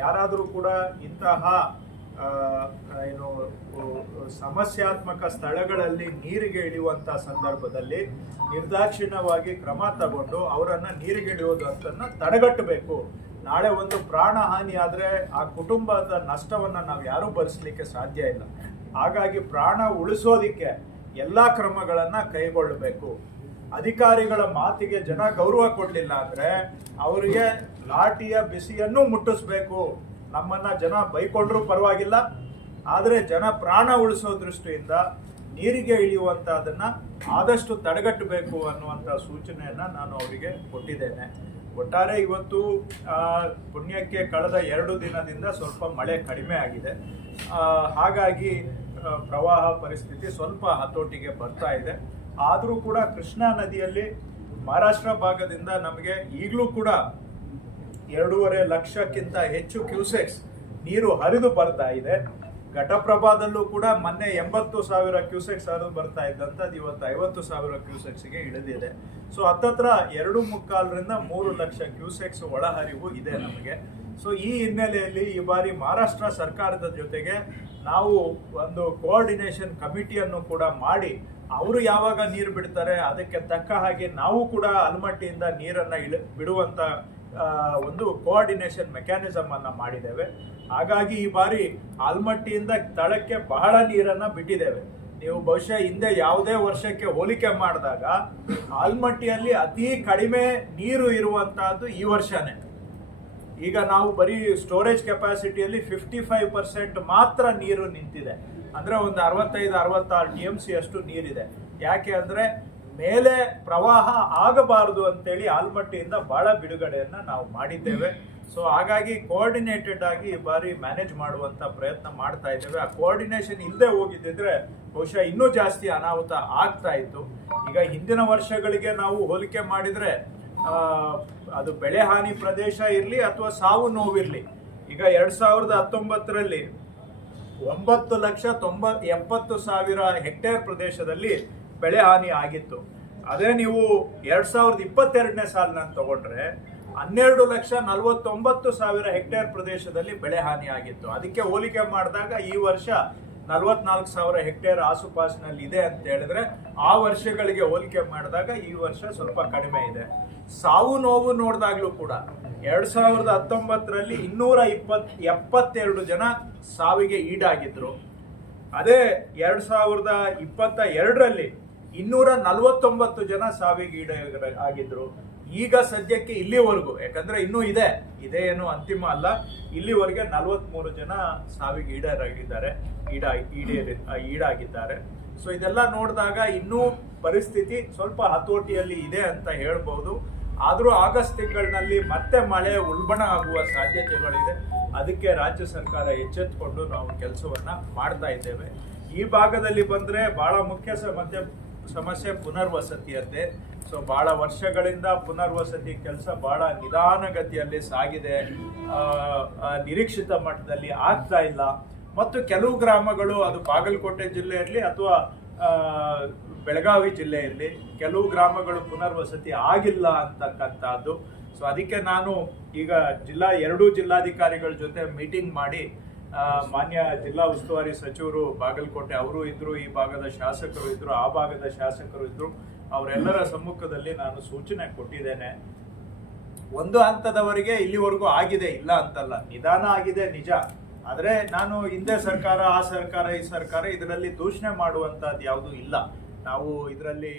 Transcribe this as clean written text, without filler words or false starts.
ಯಾರಾದರೂ ಕೂಡ ಇಂತಹ ಏನು ಸಮಸ್ಯಾತ್ಮಕ ಸ್ಥಳಗಳಲ್ಲಿ ನೀರಿಗೆ ಇಳಿಯುವಂಥ ಸಂದರ್ಭದಲ್ಲಿ ನಿರ್ದಾಕ್ಷಿಣ್ಯವಾಗಿ ಕ್ರಮ ತಗೊಂಡು ಅವರನ್ನು ನೀರಿಗೆ ಇಳಿಯೋದನ್ನು ತಡೆಗಟ್ಟಬೇಕು. ನಾಳೆ ಒಂದು ಪ್ರಾಣ ಹಾನಿ ಆದರೆ ಆ ಕುಟುಂಬದ ನಷ್ಟವನ್ನು ನಾವು ಯಾರೂ ಭರಿಸಲಿಕ್ಕೆ ಸಾಧ್ಯ ಇಲ್ಲ. ಹಾಗಾಗಿ ಪ್ರಾಣ ಉಳಿಸೋದಿಕ್ಕೆ ಎಲ್ಲ ಕ್ರಮಗಳನ್ನು ಕೈಗೊಳ್ಳಬೇಕು. ಅಧಿಕಾರಿಗಳ ಮಾತಿಗೆ ಜನ ಗೌರವ ಕೊಡಲಿಲ್ಲ ಅಂದರೆ ಅವರಿಗೆ ಲಾಠಿಯ ಬಿಸಿಯನ್ನು ಮುಟ್ಟಿಸ್ಬೇಕು. ನಮ್ಮನ್ನು ಜನ ಬೈಕೊಂಡ್ರೂ ಪರವಾಗಿಲ್ಲ, ಆದರೆ ಜನ ಪ್ರಾಣ ಉಳಿಸೋ ದೃಷ್ಟಿಯಿಂದ ನೀರಿಗೆ ಇಳಿಯುವಂಥದ್ದನ್ನು ಆದಷ್ಟು ತಡೆಗಟ್ಟಬೇಕು ಅನ್ನುವಂಥ ಸೂಚನೆಯನ್ನು ನಾನು ಅವರಿಗೆ ಕೊಟ್ಟಿದ್ದೇನೆ. ಒಟ್ಟಾರೆ ಇವತ್ತು ಪುಣ್ಯಕ್ಕೆ ಕಳೆದ 2 ದಿನದಿಂದ ಸ್ವಲ್ಪ ಮಳೆ ಕಡಿಮೆ ಆಗಿದೆ. ಹಾಗಾಗಿ ಪ್ರವಾಹ ಪರಿಸ್ಥಿತಿ ಸ್ವಲ್ಪ ಹತೋಟಿಗೆ ಬರ್ತಾ ಇದೆ. ಆದರೂ ಕೂಡ ಕೃಷ್ಣಾ ನದಿಯಲ್ಲಿ ಮಹಾರಾಷ್ಟ್ರ ಭಾಗದಿಂದ ನಮಗೆ ಈಗಲೂ ಕೂಡ 2.5 ಲಕ್ಷಕ್ಕಿಂತ ಹೆಚ್ಚು ಕ್ಯೂಸೆಕ್ಸ್ ನೀರು ಹರಿದು ಬರ್ತಾ ಇದೆ. ಘಟಪ್ರಭಾದಲ್ಲೂ ಕೂಡ ಮೊನ್ನೆ 80,000 ಕ್ಯೂಸೆಕ್ಸ್ ಹರಿದು ಬರ್ತಾ ಇದ್ದಂಥದ್ದು ಇವತ್ತು 50,000 ಕ್ಯೂಸೆಕ್ಸ್ಗೆ ಇಳಿದಿದೆ. ಸೊ ಹತ್ತತ್ರ 2.25 3 ಲಕ್ಷ ಕ್ಯೂಸೆಕ್ಸ್ ಒಳಹರಿವು ಇದೆ ನಮಗೆ. ಸೊ ಈ ಹಿನ್ನೆಲೆಯಲ್ಲಿ ಈ ಬಾರಿ ಮಹಾರಾಷ್ಟ್ರ ಸರ್ಕಾರದ ಜೊತೆಗೆ ನಾವು ಒಂದು ಕೋಆರ್ಡಿನೇಷನ್ ಕಮಿಟಿಯನ್ನು ಕೂಡ ಮಾಡಿ ಅವರು ಯಾವಾಗ ನೀರು ಬಿಡ್ತಾರೆ ಅದಕ್ಕೆ ತಕ್ಕ ಹಾಗೆ ನಾವು ಕೂಡ ಆಲ್ಮಟ್ಟಿಯಿಂದ ನೀರನ್ನು ಬಿಡುವಂಥ ಒಂದು ಕೋಆರ್ಡಿನೇಷನ್ ಮೆಕ್ಯಾನಿಸಮ್ ಅನ್ನು ಮಾಡಿದ್ದೇವೆ. ಹಾಗಾಗಿ ಈ ಬಾರಿ ಆಲ್ಮಟ್ಟಿಯಿಂದ ತಳಕ್ಕೆ ಬಹಳ ನೀರನ್ನು ಬಿಟ್ಟಿದ್ದೇವೆ. ನೀವು ಬಹುಶಃ ಹಿಂದೆ ಯಾವುದೇ ವರ್ಷಕ್ಕೆ ಹೋಲಿಕೆ ಮಾಡಿದಾಗ ಆಲ್ಮಟ್ಟಿಯಲ್ಲಿ ಅತಿ ಕಡಿಮೆ ನೀರು ಇರುವಂತಹದ್ದು ಈ ವರ್ಷನೇ. ಈಗ ನಾವು ಬರೀ ಸ್ಟೋರೇಜ್ ಕೆಪಾಸಿಟಿಯಲ್ಲಿ 55% ಮಾತ್ರ ನೀರು ನಿಂತಿದೆ. ಅಂದರೆ ಒಂದು 65-66 TMC ಅಷ್ಟು ನೀರಿದೆ. ಯಾಕೆ ಅಂದರೆ ಮೇಲೆ ಪ್ರವಾಹ ಆಗಬಾರದು ಅಂತೇಳಿ ಆಲ್ಮಟ್ಟಿಯಿಂದ ಬಹಳ ಬಿಡುಗಡೆಯನ್ನು ನಾವು ಮಾಡಿದ್ದೇವೆ. ಸೊ ಹಾಗಾಗಿ ಕೋಆರ್ಡಿನೇಟೆಡ್ ಆಗಿ ಈ ಬಾರಿ ಮ್ಯಾನೇಜ್ ಮಾಡುವಂಥ ಪ್ರಯತ್ನ ಮಾಡ್ತಾ ಇದ್ದೇವೆ. ಆ ಕೋಆರ್ಡಿನೇಷನ್ ಇಲ್ಲದೆ ಹೋಗಿದ್ದಿದ್ರೆ ಬಹುಶಃ ಇನ್ನೂ ಜಾಸ್ತಿ ಅನಾಹುತ ಆಗ್ತಾ ಇತ್ತು. ಈಗ ಹಿಂದಿನ ವರ್ಷಗಳಿಗೆ ನಾವು ಹೋಲಿಕೆ ಮಾಡಿದರೆ ಅದು ಬೆಳೆ ಹಾನಿ ಪ್ರದೇಶ ಇರಲಿ ಅಥವಾ ಸಾವು ನೋವಿರಲಿ, ಈಗ 2019ರಲ್ಲಿ 9,70,000 ಹೆಕ್ಟೇರ್ ಪ್ರದೇಶದಲ್ಲಿ ಬೆಳೆ ಹಾನಿ ಆಗಿತ್ತು. ಅದೇ ನೀವು 2022ನೇ ಸಾಲಿನ ತಗೊಂಡ್ರೆ 12,49,000 ಹೆಕ್ಟೇರ್ ಪ್ರದೇಶದಲ್ಲಿ ಬೆಳೆ ಹಾನಿ ಆಗಿತ್ತು. ಅದಕ್ಕೆ ಹೋಲಿಕೆ ಮಾಡಿದಾಗ ಈ ವರ್ಷ 44,000 ಹೆಕ್ಟೇರ್ ಆಸುಪಾಸಿನಲ್ಲಿ ಇದೆ ಅಂತ ಹೇಳಿದ್ರೆ ಆ ವರ್ಷಗಳಿಗೆ ಹೋಲಿಕೆ ಮಾಡಿದಾಗ ಈ ವರ್ಷ ಸ್ವಲ್ಪ ಕಡಿಮೆ ಇದೆ. ಸಾವು ನೋವು ನೋಡಿದಾಗ್ಲೂ ಕೂಡ 2019ರಲ್ಲಿ 272 ಜನ ಸಾವಿಗೆ ಈಡಾಗಿದ್ರು. ಅದೇ 2022ರಲ್ಲಿ 249 ಜನ ಸಾವಿಗೆ ಆಗಿದ್ರು. ಈಗ ಸದ್ಯಕ್ಕೆ ಇಲ್ಲಿವರೆಗೂ, ಯಾಕಂದ್ರೆ ಇನ್ನೂ ಇದೆ ಏನು ಅಂತಿಮ ಅಲ್ಲ, ಇಲ್ಲಿವರೆಗೆ 43 ಜನ ಸಾವಿಗೆ ಈಡಾಗಿದ್ದಾರೆ. ಸೊ ಇದೆಲ್ಲ ನೋಡಿದಾಗ ಇನ್ನೂ ಪರಿಸ್ಥಿತಿ ಸ್ವಲ್ಪ ಹತೋಟಿಯಲ್ಲಿ ಇದೆ ಅಂತ ಹೇಳ್ಬೋದು. ಆದರೂ ಆಗಸ್ಟ್ ತಿಂಗಳಿನಲ್ಲಿ ಮತ್ತೆ ಮಳೆ ಉಲ್ಬಣ ಆಗುವ ಸಾಧ್ಯತೆಗಳಿದೆ. ಅದಕ್ಕೆ ರಾಜ್ಯ ಸರ್ಕಾರ ಎಚ್ಚೆತ್ತುಕೊಂಡು ನಾವು ಕೆಲಸವನ್ನ ಮಾಡ್ತಾ ಇದ್ದೇವೆ. ಈ ಭಾಗದಲ್ಲಿ ಬಂದ್ರೆ ಬಹಳ ಮುಖ್ಯ ಸಮಸ್ಯೆ ಪುನರ್ವಸತಿಯದ್ದೇ. ಸೊ ಬಹಳ ವರ್ಷಗಳಿಂದ ಪುನರ್ವಸತಿ ಕೆಲಸ ಬಹಳ ನಿಧಾನಗತಿಯಲ್ಲಿ ಸಾಗಿದೆ, ನಿರೀಕ್ಷಿತ ಮಟ್ಟದಲ್ಲಿ ಆಗ್ತಾ ಇಲ್ಲ. ಮತ್ತು ಕೆಲವು ಗ್ರಾಮಗಳು, ಅದು ಬಾಗಲಕೋಟೆ ಜಿಲ್ಲೆ ಇರಲಿ ಅಥವಾ ಬೆಳಗಾವಿ ಜಿಲ್ಲೆ ಇರಲಿ, ಕೆಲವು ಗ್ರಾಮಗಳು ಪುನರ್ವಸತಿ ಆಗಿಲ್ಲ ಅಂತಕ್ಕಂಥದ್ದು. ಸೊ ಅದಕ್ಕೆ ನಾನು ಈಗ 2 ಜಿಲ್ಲಾಧಿಕಾರಿಗಳ ಜೊತೆ ಮೀಟಿಂಗ್ ಮಾಡಿ, ಮಾನ್ಯ ಜಿಲ್ಲಾ ಉಸ್ತುವಾರಿ ಸಚಿವರು ಬಾಗಲಕೋಟೆ ಅವರು ಇದ್ರು, ಈ ಭಾಗದ ಶಾಸಕರು ಇದ್ರು, ಆ ಭಾಗದ ಶಾಸಕರು ಇದ್ರು, ಅವರೆಲ್ಲರ ಸಮ್ಮುಖದಲ್ಲಿ ನಾನು ಸೂಚನೆ ಕೊಟ್ಟಿದ್ದೇನೆ. ಒಂದು ಹಂತದವರೆಗೆ ಇಲ್ಲಿವರೆಗೂ ಆಗಿದೆ, ಇಲ್ಲ ಅಂತಲ್ಲ, ನಿಧಾನ ಆಗಿದೆ ನಿಜ. ಆದರೆ ನಾನು ಹಿಂದೆ ಸರ್ಕಾರ, ಆ ಸರ್ಕಾರ, ಈ ಸರ್ಕಾರ ಇದರಲ್ಲಿ ದೂಷಣೆ ಮಾಡುವಂತಹದ್ದು ಯಾವುದೂ ಇಲ್ಲ. ನಾವು ಇದರಲ್ಲಿ